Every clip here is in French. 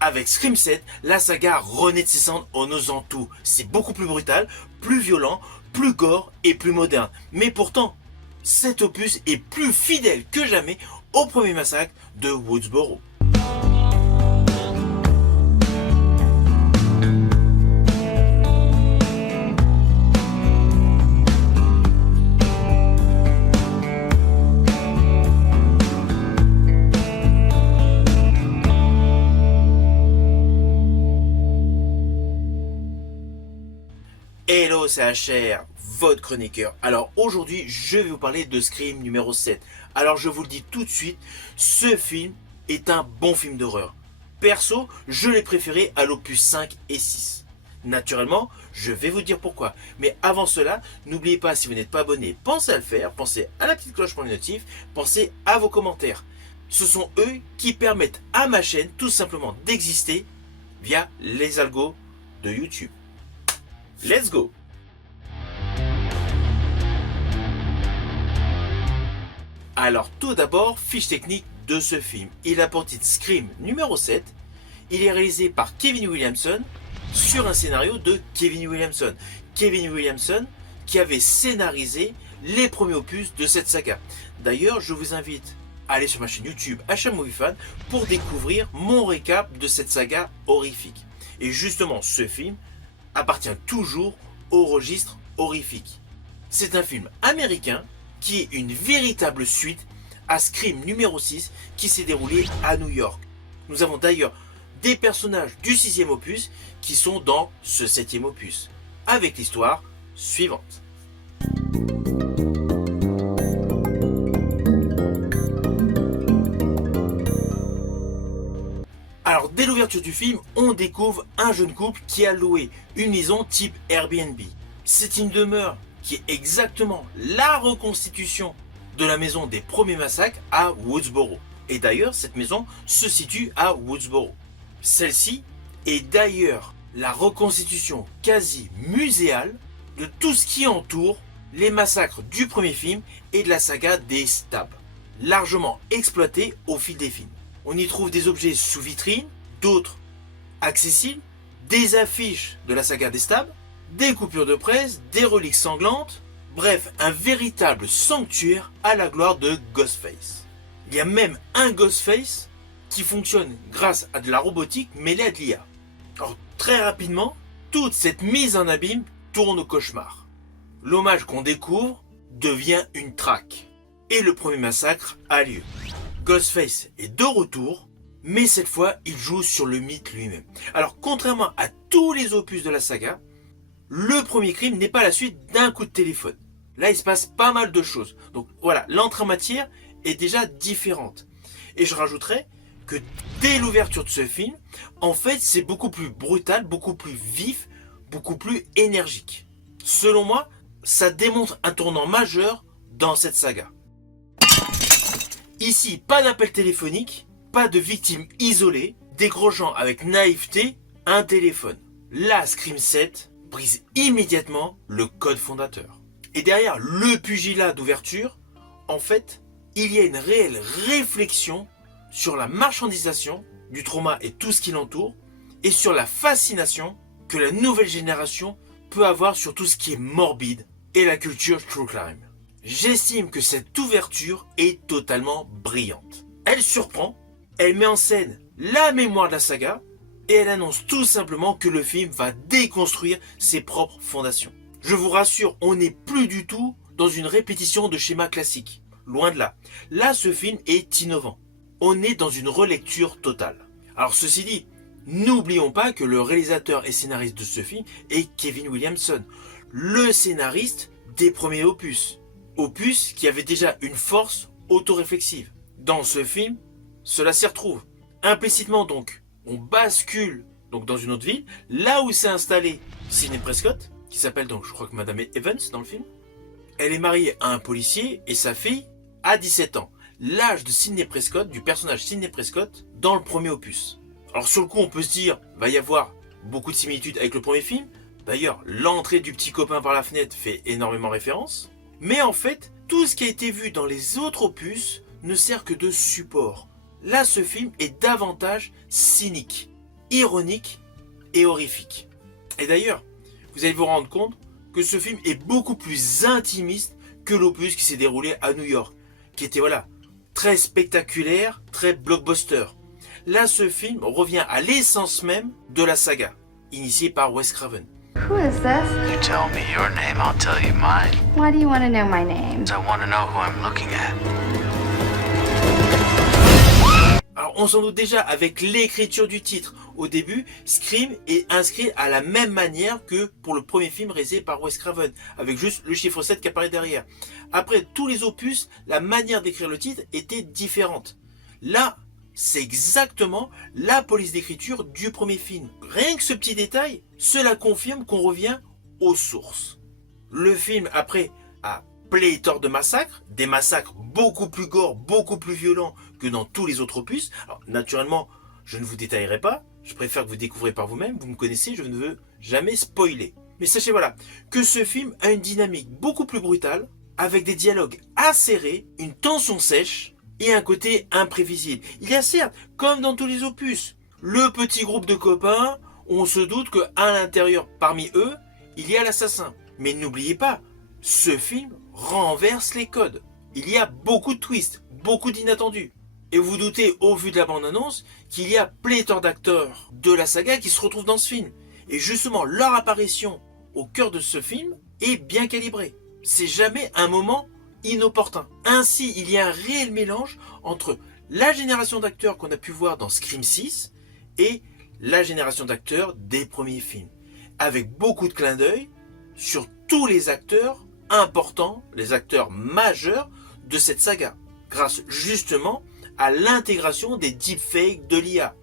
Avec Scream 7, la saga renaît de ses cendres en osant tout. C'est beaucoup plus brutal, plus violent, plus gore et plus moderne. Mais pourtant, cet opus est plus fidèle que jamais au premier massacre de Woodsboro. Hello, c'est HR, votre chroniqueur. Alors aujourd'hui, je vais vous parler de Scream numéro 7. Alors je vous le dis tout de suite, ce film est un bon film d'horreur. Perso, je l'ai préféré à l'opus 5 et 6. Naturellement, je vais vous dire pourquoi. Mais avant cela, n'oubliez pas, si vous n'êtes pas abonné, pensez à le faire, pensez à la petite cloche pour les notifs, pensez à vos commentaires. Ce sont eux qui permettent à ma chaîne tout simplement d'exister via les algos de YouTube. Let's go! Alors tout d'abord, fiche technique de ce film. Il a pour titre Scream numéro 7. Il est réalisé par Kevin Williamson sur un scénario de Kevin Williamson. Kevin Williamson qui avait scénarisé les premiers opus de cette saga. D'ailleurs, je vous invite à aller sur ma chaîne YouTube HR Movie Fan pour découvrir mon récap de cette saga horrifique. Et justement, ce film appartient toujours au registre horrifique. C'est un film américain qui est une véritable suite à Scream numéro 6 qui s'est déroulé à New York. Nous avons d'ailleurs des personnages du 6e opus qui sont dans ce 7e opus, avec l'histoire suivante. Alors dès l'ouverture du film, on découvre un jeune couple qui a loué une maison type Airbnb. C'est une demeure qui est exactement la reconstitution de la maison des premiers massacres à Woodsboro. Et d'ailleurs, cette maison se situe à Woodsboro. Celle-ci est d'ailleurs la reconstitution quasi muséale de tout ce qui entoure les massacres du premier film et de la saga des Stab, largement exploité au fil des films. On y trouve des objets sous vitrine, d'autres accessibles, des affiches de la saga des Stab, des coupures de presse, des reliques sanglantes, bref, un véritable sanctuaire à la gloire de Ghostface. Il y a même un Ghostface qui fonctionne grâce à de la robotique mêlée à de l'IA. Alors très rapidement, toute cette mise en abîme tourne au cauchemar. L'hommage qu'on découvre devient une traque. Et le premier massacre a lieu. Ghostface est de retour, mais cette fois, il joue sur le mythe lui-même. Alors, contrairement à tous les opus de la saga, le premier crime n'est pas la suite d'un coup de téléphone. Là, il se passe pas mal de choses. Donc voilà, l'entrée en matière est déjà différente. Et je rajouterais que dès l'ouverture de ce film, en fait, c'est beaucoup plus brutal, beaucoup plus vif, beaucoup plus énergique. Selon moi, ça démontre un tournant majeur dans cette saga. Ici, pas d'appel téléphonique, pas de victimes isolées, décrochant avec naïveté un téléphone. Là, Scream 7 brise immédiatement le code fondateur. Et derrière le pugilat d'ouverture, en fait, il y a une réelle réflexion sur la marchandisation du trauma et tout ce qui l'entoure, et sur la fascination que la nouvelle génération peut avoir sur tout ce qui est morbide et la culture true crime. J'estime que cette ouverture est totalement brillante. Elle surprend, elle met en scène la mémoire de la saga et elle annonce tout simplement que le film va déconstruire ses propres fondations. Je vous rassure, on n'est plus du tout dans une répétition de schémas classiques. Loin de là. Là, ce film est innovant. On est dans une relecture totale. Alors ceci dit, n'oublions pas que le réalisateur et scénariste de ce film est Kevin Williamson, le scénariste des premiers opus. Opus qui avait déjà une force autoréflexive. Dans ce film, cela s'y retrouve. Implicitement donc, on bascule donc dans une autre ville, là où s'est installé Sidney Prescott, qui s'appelle donc, je crois que Madame Evans dans le film. Elle est mariée à un policier et sa fille a 17 ans. L'âge de Sidney Prescott, du personnage Sidney Prescott, dans le premier opus. Alors sur le coup, on peut se dire, va y avoir beaucoup de similitudes avec le premier film. D'ailleurs, l'entrée du petit copain par la fenêtre fait énormément référence. Mais en fait, tout ce qui a été vu dans les autres opus ne sert que de support. Là, ce film est davantage cynique. ironique et horrifique. Et d'ailleurs, vous allez vous rendre compte que ce film est beaucoup plus intimiste que l'opus qui s'est déroulé à New York, qui était très spectaculaire, très blockbuster. Là, ce film revient à l'essence même de la saga, initiée par Wes Craven. Who is this? You tell me your name, I'll tell you mine. Why do you want to know my name? I want to know who I'm looking at. Alors, on s'en doute déjà avec l'écriture du titre. Au début, Scream est inscrit à la même manière que pour le premier film réalisé par Wes Craven, avec juste le chiffre 7 qui apparaît derrière. Après tous les opus, la manière d'écrire le titre était différente. Là, c'est exactement la police d'écriture du premier film. Rien que ce petit détail, cela confirme qu'on revient aux sources. Le film, après, a pléthore de massacres, des massacres beaucoup plus gore, beaucoup plus violents que dans tous les autres opus. Alors, naturellement, je ne vous détaillerai pas, je préfère que vous découvrez par vous-même, vous me connaissez, je ne veux jamais spoiler. Mais sachez que ce film a une dynamique beaucoup plus brutale, avec des dialogues acérés, une tension sèche, et un côté imprévisible. Il y a certes, comme dans tous les opus, le petit groupe de copains, on se doute qu'à l'intérieur, parmi eux, il y a l'assassin. Mais n'oubliez pas, ce film renverse les codes. Il y a beaucoup de twists, beaucoup d'inattendus. Et vous doutez, au vu de la bande-annonce, qu'il y a pléthore d'acteurs de la saga qui se retrouvent dans ce film. Et justement, leur apparition au cœur de ce film est bien calibrée. C'est jamais un moment inopportun. Ainsi, il y a un réel mélange entre la génération d'acteurs qu'on a pu voir dans Scream 6 et la génération d'acteurs des premiers films, avec beaucoup de clins d'œil sur tous les acteurs importants, les acteurs majeurs de cette saga, grâce justement à l'intégration des deepfakes de l'IA,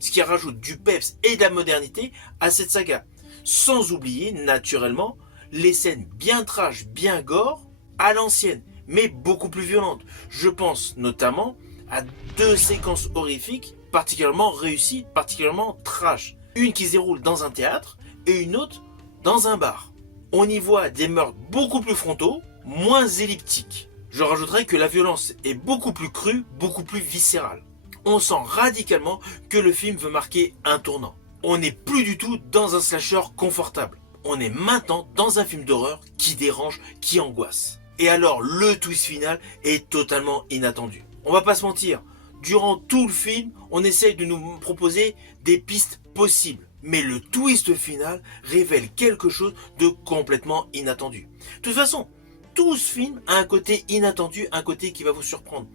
ce qui rajoute du peps et de la modernité à cette saga, sans oublier naturellement les scènes bien trash, bien gore, à l'ancienne, mais beaucoup plus violente. Je pense notamment à 2 séquences horrifiques particulièrement réussies, particulièrement trash. Une qui se déroule dans un théâtre et une autre dans un bar. On y voit des meurtres beaucoup plus frontaux, moins elliptiques. Je rajouterai que la violence est beaucoup plus crue, beaucoup plus viscérale. On sent radicalement que le film veut marquer un tournant. On n'est plus du tout dans un slasher confortable. On est maintenant dans un film d'horreur qui dérange, qui angoisse. Et alors, le twist final est totalement inattendu. On va pas se mentir, durant tout le film, on essaye de nous proposer des pistes possibles. Mais le twist final révèle quelque chose de complètement inattendu. De toute façon, tout ce film a un côté inattendu, un côté qui va vous surprendre.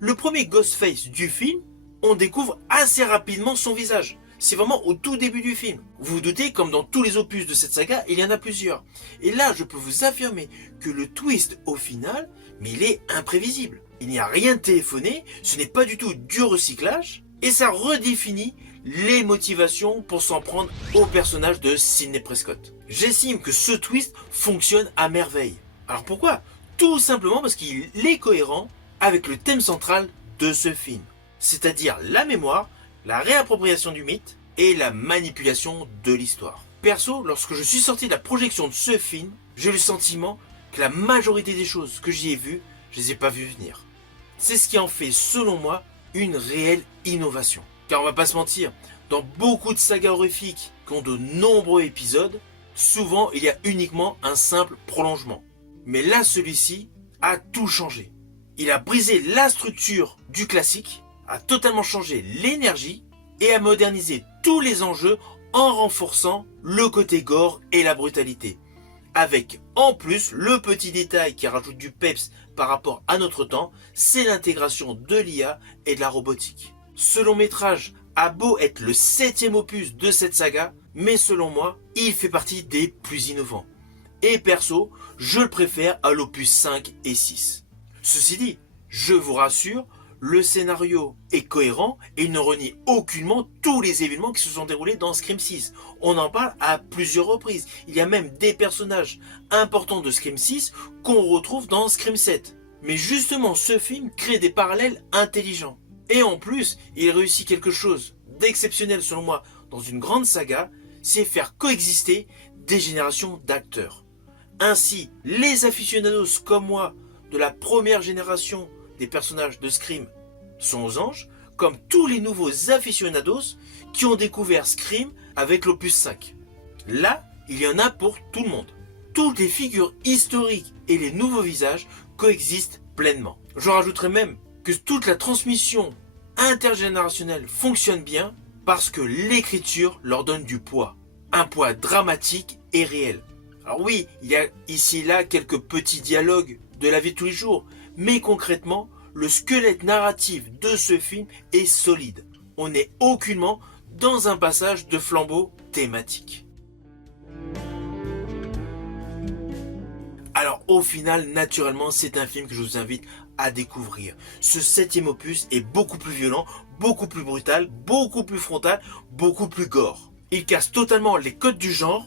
Le premier Ghostface du film, on découvre assez rapidement son visage. C'est vraiment au tout début du film. Vous vous doutez, comme dans tous les opus de cette saga, il y en a plusieurs. Et là, je peux vous affirmer que le twist au final, mais il est imprévisible. Il n'y a rien de téléphoné, ce n'est pas du tout du recyclage, et ça redéfinit les motivations pour s'en prendre au personnage de Sidney Prescott. J'estime que ce twist fonctionne à merveille. Alors pourquoi ? Tout simplement parce qu'il est cohérent avec le thème central de ce film. C'est-à-dire la mémoire, la réappropriation du mythe et la manipulation de l'histoire. Perso, lorsque je suis sorti de la projection de ce film, j'ai eu le sentiment que la majorité des choses que j'y ai vues, je les ai pas vues venir. C'est ce qui en fait, selon moi, une réelle innovation. Car on va pas se mentir, dans beaucoup de sagas horrifiques qui ont de nombreux épisodes, souvent il y a uniquement un simple prolongement. Mais là, celui-ci a tout changé. Il a brisé la structure du classique, a totalement changé l'énergie et a modernisé tous les enjeux en renforçant le côté gore et la brutalité. Avec en plus le petit détail qui rajoute du peps par rapport à notre temps, c'est l'intégration de l'IA et de la robotique. Ce long métrage a beau être le 7e opus de cette saga, mais selon moi, il fait partie des plus innovants. Et perso, je le préfère à l'opus 5 et 6. Ceci dit, je vous rassure, le scénario est cohérent et il ne renie aucunement tous les événements qui se sont déroulés dans Scream 6. On en parle à plusieurs reprises. Il y a même des personnages importants de Scream 6 qu'on retrouve dans Scream 7. Mais justement, ce film crée des parallèles intelligents. Et en plus, il réussit quelque chose d'exceptionnel selon moi dans une grande saga, c'est faire coexister des générations d'acteurs. Ainsi, les aficionados comme moi de la première génération des personnages de Scream sont aux anges, comme tous les nouveaux aficionados qui ont découvert Scream avec l'opus 5. Là, il y en a pour tout le monde. Toutes les figures historiques et les nouveaux visages coexistent pleinement. Je rajouterai même que toute la transmission intergénérationnelle fonctionne bien parce que l'écriture leur donne du poids. Un poids dramatique et réel. Alors oui, il y a ici et là quelques petits dialogues de la vie de tous les jours, mais concrètement, le squelette narratif de ce film est solide. On n'est aucunement dans un passage de flambeau thématique. Alors au final, naturellement, c'est un film que je vous invite à découvrir. Ce 7e opus est beaucoup plus violent, beaucoup plus brutal, beaucoup plus frontal, beaucoup plus gore. Il casse totalement les codes du genre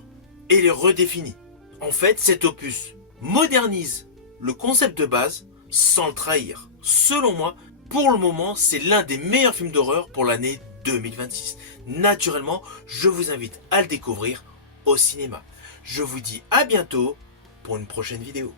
et les redéfinit. En fait, cet opus modernise le concept de base sans le trahir. Selon moi, pour le moment, c'est l'un des meilleurs films d'horreur pour l'année 2026. Naturellement, je vous invite à le découvrir au cinéma. Je vous dis à bientôt pour une prochaine vidéo.